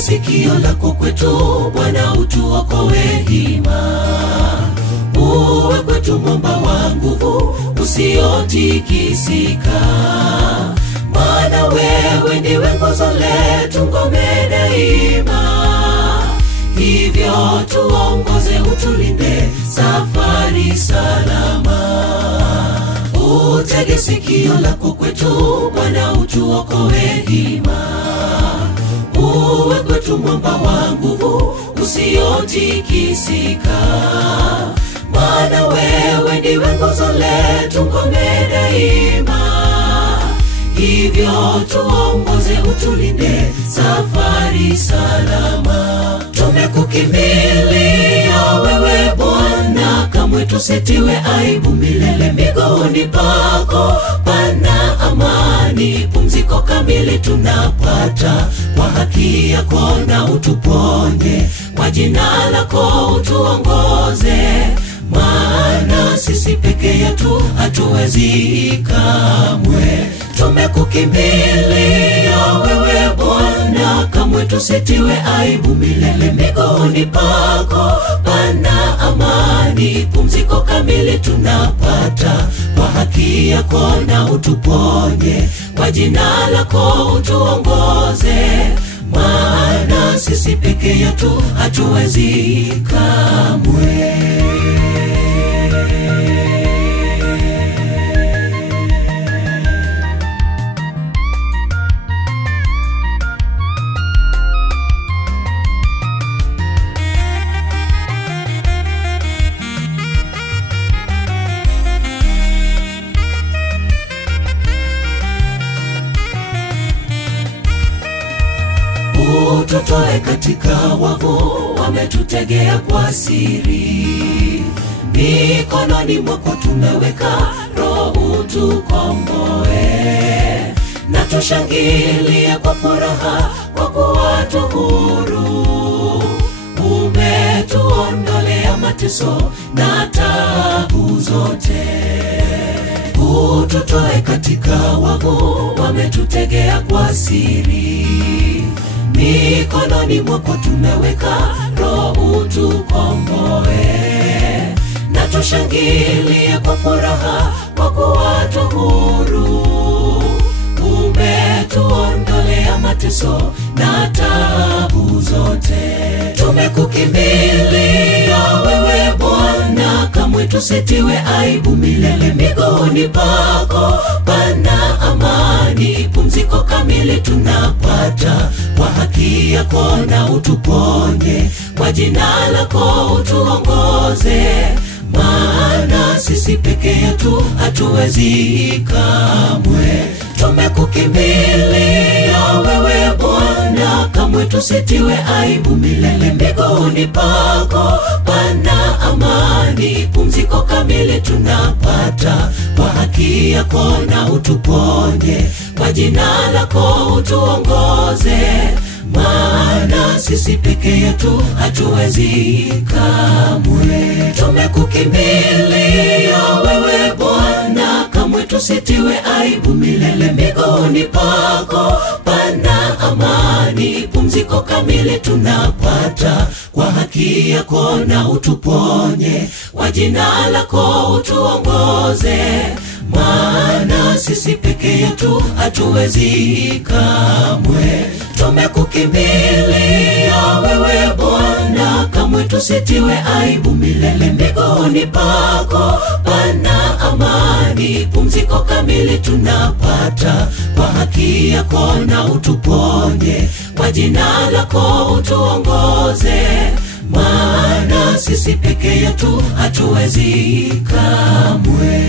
sikio lako kwetu Bwana, utuokoe hima. Uwe kwetu mwamba wa nguvu usiotikisika, maana wewe ndiwe nguzo letu, ngome daima. Hivyo tuongoze, utulinde safari salama. Utege sikio lako kwetu Bwana, utuokoe hima. Uwe kwetu mwamba wa nguvu usiotikisika, maana wewe ndiwe nguzo letu, ngome daima. Hivyo tuongoze, utulinde safari salama. Tumekukimbilia wewe Bwana, kamwe tusitiwe aibu milele. Miguuni pako pana amani, pumziko kamili tunapata. Kwa haki yako na utuponye, kwa jina lako utuongoze, maana sisi peke yetu hatuwezi kamwe. Tumekukimbilia wewe Bwana, kamwe tusitiwe aibu milele. Miguuni pako pana amani, pumziko kamili tunapata. Kwa haki yako na utuponye, kwa jina lako utuongoze, maana sisi peke yetu hatuwezi kamwe. Ututoe katika wavu, wametutegea kwa siri. Mikononi mwako tumeweka, Roho utukomboe. Na tushangilie kwa furaha, kwa kuwa tu huru. Umetuondolea mateso na taabu zote. Ututoe katika wavu, wametutegea kwa siri. Mikononi mwako tumeweka, Roho utukomboe. Na tushangilie kwa furaha, kwa kuwa tu huru. Umetuondolea mateso na taabu zote. Tumekukimbilia wewe Bwana, kamwe tusitiwe aibu milele. Miguuni pako pana amani, pumziko kamili tunapata. Kwa haki yako na utuponye, kwa jina lako utuongoze, maana sisi peke yetu hatuwezi kamwe. Tumekukimbilia wewe Bwana, kamwe tusitiwe aibu milele. Miguuni pako pana amani, pumziko kamili tunapata. Kwa haki yako na utuponye, kwa jina lako utuongoze, maana sisi peke yetu hatuwezi kamwe. Tumekukimbilia wewe Bwana, kamwe tusitiwe aibu milele. Miguuni pako pana amani, pumziko kamili tunapata. Kwa haki yako na utuponye, kwa jina lako utuongoze, maana sisi peke yetu hatuwezi kamwe. Tumekukimbilia wewe Bwana, kamwe tusitiwe aibu milele. Miguuni pako pana amani, pumziko kamili tunapata. Kwa haki yako na utuponye, kwa jina lako utuongoze, maana sisi peke yetu hatuwezi kamwe.